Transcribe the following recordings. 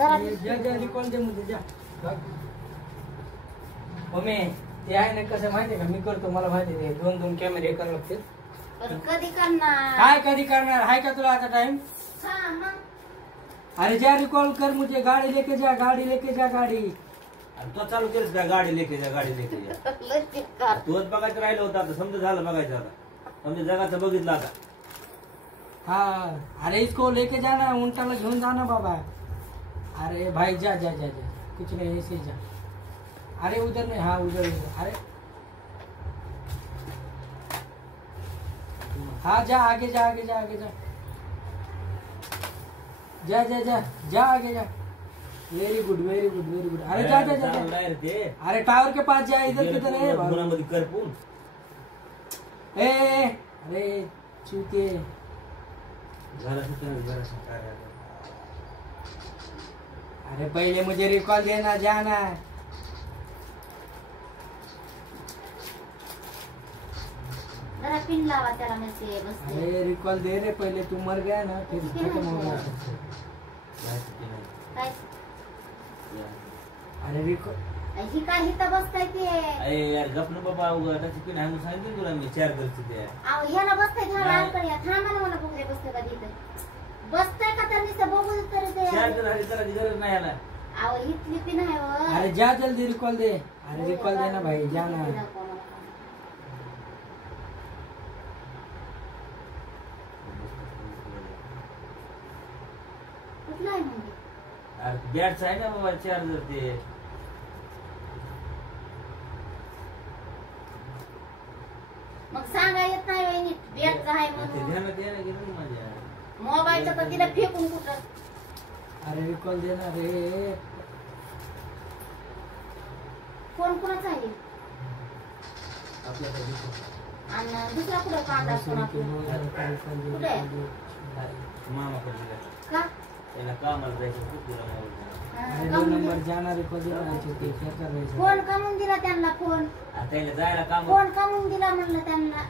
Recall दे मध्ये जा mummy ते आहे ना कसं माहितीये का मी करतो मला माहिती आहे 2-2 कॅमेरे करावे लागतील कधी करणार काय कधी करणार आहे का तुला आता टाइम अरे जा रिकॉल कर मुझे गाड़ी लेके जा गाड़ी तो चालू केलंस का गाडी लेके जा तोच बघायचं राहिलं होतं आता समजा झालं बघायचं आता समजा जगाचं बघितलं आता हाँ अरे इसको लेके जाना उंटाला घेऊन जाना बाबा अरे भाई जा जा जा जा कुछ नहीं ऐसे ही जा अरे उधर नहीं हाँ उधर अरे हाँ जा आगे जा आगे जा आगे जा जा जा जा जा आगे जा वेरी गुड अरे जा जा जा अरे टावर के पास जा इधर किधर है अरे चूते अरे पहले मुझे रिकॉल देना जाना जरा पिन लावा त्याला मेसे बस अरे रिकॉल दे रे पहले तू मर गया ना फिर खत्म हो गया काय अरे रिकॉल ही काय हिता बसताय ते अरे यार गप न बाबा उगा त्याची पिन आहे सांगितलं तुला मी 4 करते ते अहो ह्याला बसताय ह्याला आलकडे थांबा ना मला बघले बसते का तिथे बसताय का त्यांनी तर बघू तर ते 4 झाली तर गरज नाही आला अहो हितली पिन आहे व अरे जा जल्दी रिकॉल दे अरे रिकॉल दे ना भाई जाना कुठला आहे म्हणजे अरे गॅस आहे ना बाबा चार्जर ते मग सांगा येत नाही वहिनी बॅगच आहे म्हणून मोबाईलचं तर तिला फेकून कुठं अरे रिकॉल दे ना रे फोन कोणाचा आहे आणि दुसरा कुठे कांदा कुठे मामाकडे का त्याला कामाला जायचं अरे 2 नंबर जाना रिकॉल दे ना ते क्या कर रहे फोन कमून दिला त्यांना फोन त्याला जायला काम फोन कमून दिला म्हणलं त्यांना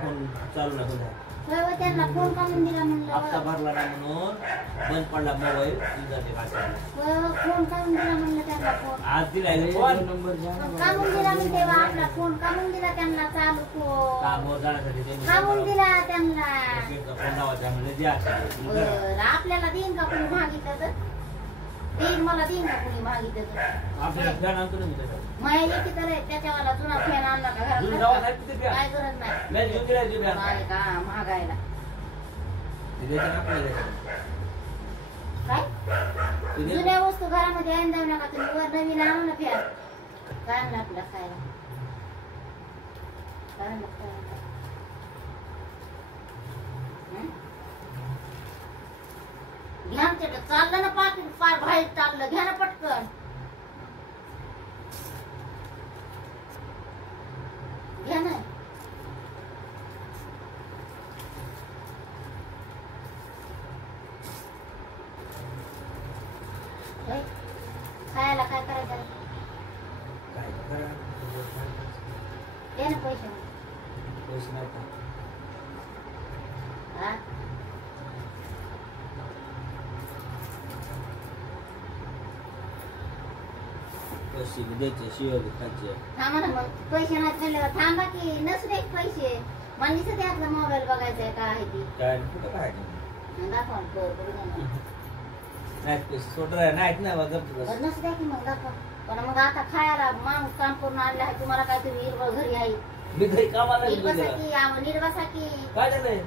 फोन चालू नाही होता होय त्यांना फोन कमून दिला म्हणलं हप्ता भरला नाही म्हणून बंद पडला मोबाईल फोन कमून दिला म्हणलं त्यांना फोन आज दिला 2 नंबर जाना कमून दिला म्हणजे आपला फोन कमून दिला त्यांना चालू फोन कामावर जाण्यासाठी कमून दिला त्यांना फोन लावायचा म्हणजे द्या आपल्याला देईन का कोणी मागितलं तर देईन मला देईन का कोणी मागितलं तर आपल्याला फॅन आणतो ना माहिती की तर त्याच्यावाला जुना फॅन आणला का घरात काय गरज नाही का महागायला काय जुन्या वस्तू घरामध्ये आणून जाऊ नका तुम्ही वर नवीन आणू ना फॅन काय आणलं आपल्याला खायला काय आणलं घ्या चाललं ना पाकिट फार बाहेर चाललं घ्या ना पटकन घ्या ना खायला काय करायचं दे ना पैसे हा थांबा ना मग पैसे नाही खाल्ल्यावर थांबा की नसू दे पैसे मला त्यातला मोबाईल बघायचा का आहे ती दाखवा नसू द्या की मग दाखवा पण मग आता खायला माणूस काम करून आणले आहे तुम्हाला काहीतरी हिरवळ घरी आहे निर्वासा की काय झालंय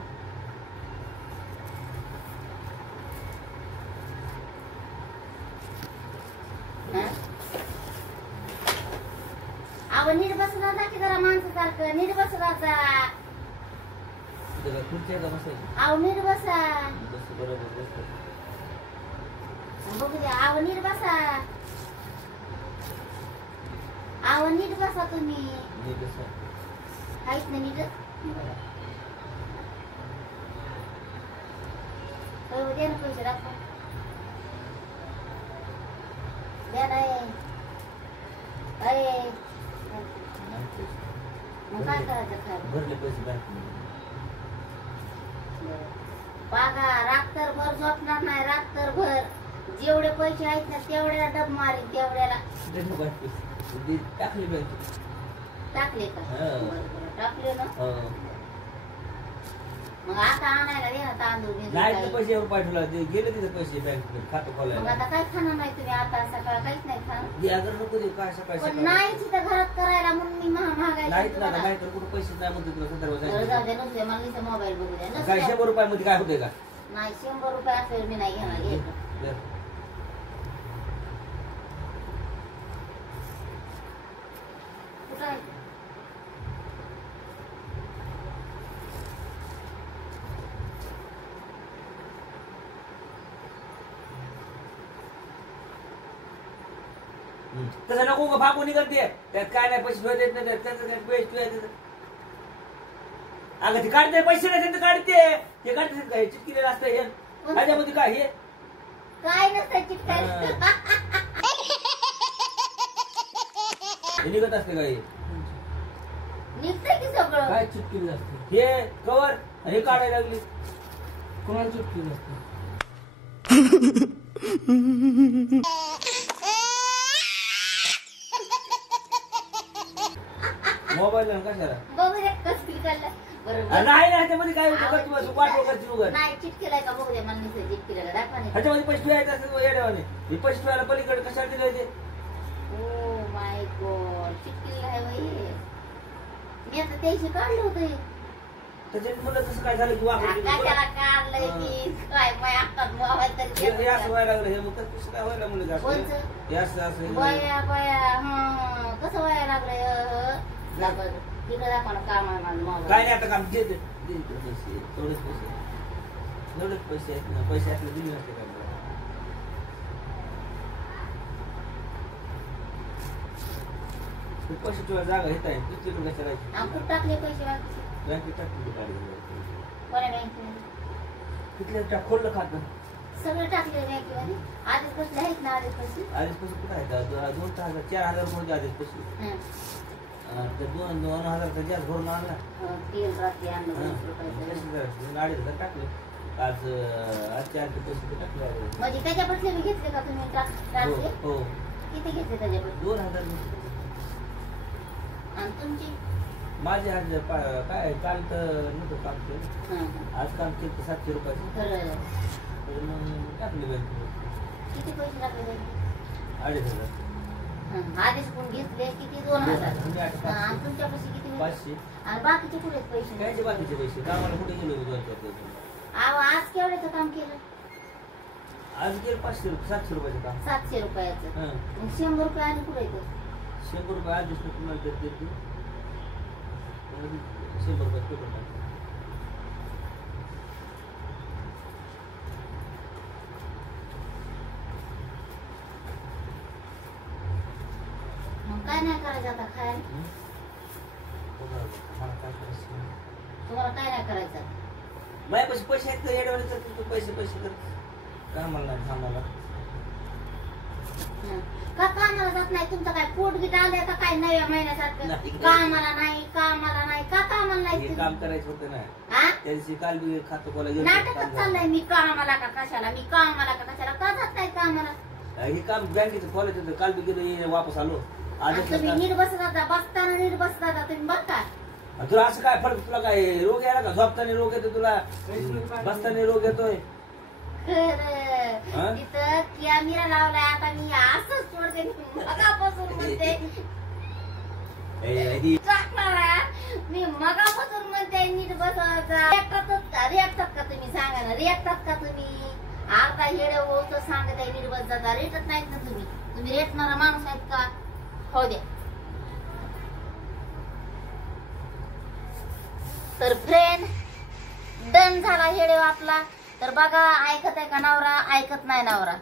अहो नीट बसला जा की जरा माणसासारखं नीट बसला जा अहो नीट बसा बघू द्या अहो नीट बसा अहो नीट बसा तुम्ही काहीच नाही नीट द्या ना पैसे दाखवा द्या नाही मग काय करायचं भरले पैसे बघा रात्रभर झोपणार नाही रात्रभर जेवढे पैसे आहेत ना तेवढ्याला डब मारेल तेवढ्याला. टाकली पाहिजे. टाकले का? हा. बरं, टाकले ना. हो. मग आता आणायला दे ना तांदूळ बिंदूळ नाही काही. तर पैसे पाठवला गेले तिथे पैसे बँकेत खातं मग खोलायला. आता काय खाणार नाही तुम्ही आता सकाळ काहीच नाही खाणार. द्या जर नको देऊ काय सकाळी पण सकाळी. नाही तिथं घरात करायला म्हणून मी महागायला नाहीत ना नाही तर कुठं पैसे नाही म्हणतो तुला संदर्भ जाऊ दे नसते मला नुसतं मोबाईल बघू द्या काय नसते. 100 रुपयामध्ये काय होतंय का? नाही 100 रुपये असेल मी नाही घेणार घे. दे. कुठं आहे? तसं नको का फाकून निघते त्यात काय नाही पैसे ठेवता येत नाही त्याचं काय पैसे ठेवायचे. अगं ते काढते पैसे नाही काढते ते काढते काय चिटकिलेलं असतं हे ह्याच्यामध्ये काय हे काय नसतं चिटकाय. हे निघत असते काय निघतंय की सगळं. काय चिटकेली असते? हे कवर हे काढायला लागली. कोणाला चिटकेली असते? मोबाईल कशाला बघू दे कसं चिटकायला. बरोबर. नाही नाही त्यामध्ये काय होतं का तू वाटव करते उगाच. नाही चिटकेलाय का बघू दे मला नुसतं चिटकेला दाखवा नाही. ह्याच्यामध्ये पैसे ठेवायचे असतात येड्यावाने. हे पैसे ठेवायला पलीकडे कशाला दिले ते ओ माय गॉड चिटकेला आहे बाई. मी आता त्याशी काढलं होतं हे. त्याच्यात मुलं कसं काय झालं की कशाला काढलंय की काय बाय आता मोबाईल तरी हे असं व्हायला लागलं हे मग कसं काय व्हायला मुलं कोणचं? हे असं असं बया बया हा कसं व्हायला लागलंय. दाखव तिकडे दाखव ना काम आहे माझं मोबाईल. काय नाही आता काम दे दे पैसे तेवढेच पैसे आहेत ना पैसे असले दिले नसते का मला. ते पैसे तुला जागा घेता येईल तू तिकडे कशा राहायची आणि कुठं टाकले पैसे बाकीचे? बँकेत टाकली गाडी कोण्या बँकेमध्ये? तिथल्या त्या खोललं खातं सगळं टाकले बँकेमध्ये. आधीच कसले आहेत ना आधीच पैसे. आधीच पैसे कुठं आहेत 2,000 4,000 रुपये आधीच पैसे हं. ते 2,000 जास्त भरून आणला. तेल रात्री आणलं 20 रुपयाचं. 2,500 टाकले आज 4 पैसे टाकले म्हणजे त्याच्यापासून मी घेतले का तुम्ही टाकले? हो किती घेतले त्याच्यापासून? 2,000 आणि तुमची? माझे आज काय काल तर नव्हतं काम केलं हं, हं. आज काम केलं तर 700 रुपयाचं खरं. तर मग टाकले बँकेत किती पैसे टाकले त्याचे? 2,500 हं, आधीच कोण घेतले किती? 2,000. हं, आणि तुमच्यापाशी किती होते? 500 आणि बाकीचे कुठे आहेत पैसे? कायचे बाकीचे पैसे कामाला कुठे गेलो मी 2-4 दिवस अहो, आज केवढ्याचं काम केलं? आज गेलं 700 रुपयाचं काम 700 रुपयाचं. हं. मग 100 रुपये आणि कुठे येतो? 100 रुपये आज दिसतो तुम्हाला देते 100 रुपये पेट्रोल टाकतो. मग काय नाही करायचं आता खायला? मला काय करायचं? तुम्हाला काय नाही करायचं? माझ्यापाशी पैसे आहेत का येडवाणी करतो तू पैसे कर कामाला नाही थांबायला हं. का कामाला जात नाही? तुमचं काय पोट गीट आलंय का काय नव्या महिन्यासारखं? नाही. कामाला नाही कामाला नाही का कामाला नाही हे तुम्ही? काम करायचं होतं ना हा? त्या दिवशी काल बी खातं कोला नाटकच चाललंय. मी कामाला का कशाला? मी कामाला का कशाला? का जात नाही कामाला? हे काम बँकेचं कॉलेज होतं काल बी गेलो वापस आलो आज आणि तुम्ही नीट बसत जाता बसताना नीट बसत जाता तुम्ही बघता. तुला असं काय फरक तुला काय रोग यायला का झोपताना रोग येतो तुला बसताना रोग येतोय हा? खरं तिथं कॅमेरा लावलाय आता मी असंच सोडते मगापासून म्हणते टाकणार आहे. मी मगापासून म्हणते नीट बसत रिॲक्टात का तुम्ही सांगा ना रिॲक्टात का तुम्ही? आता हेडे होतं सांगत आहे नीट बस जाता रेटत नाहीत ना तुम्ही रेटणारा माणूस आहेत का? हो द्या. तर फ्रेंड डन झाला हेडे आपला. तर बघा ऐकत आहे का नवरा? ऐकत नाही नवरा.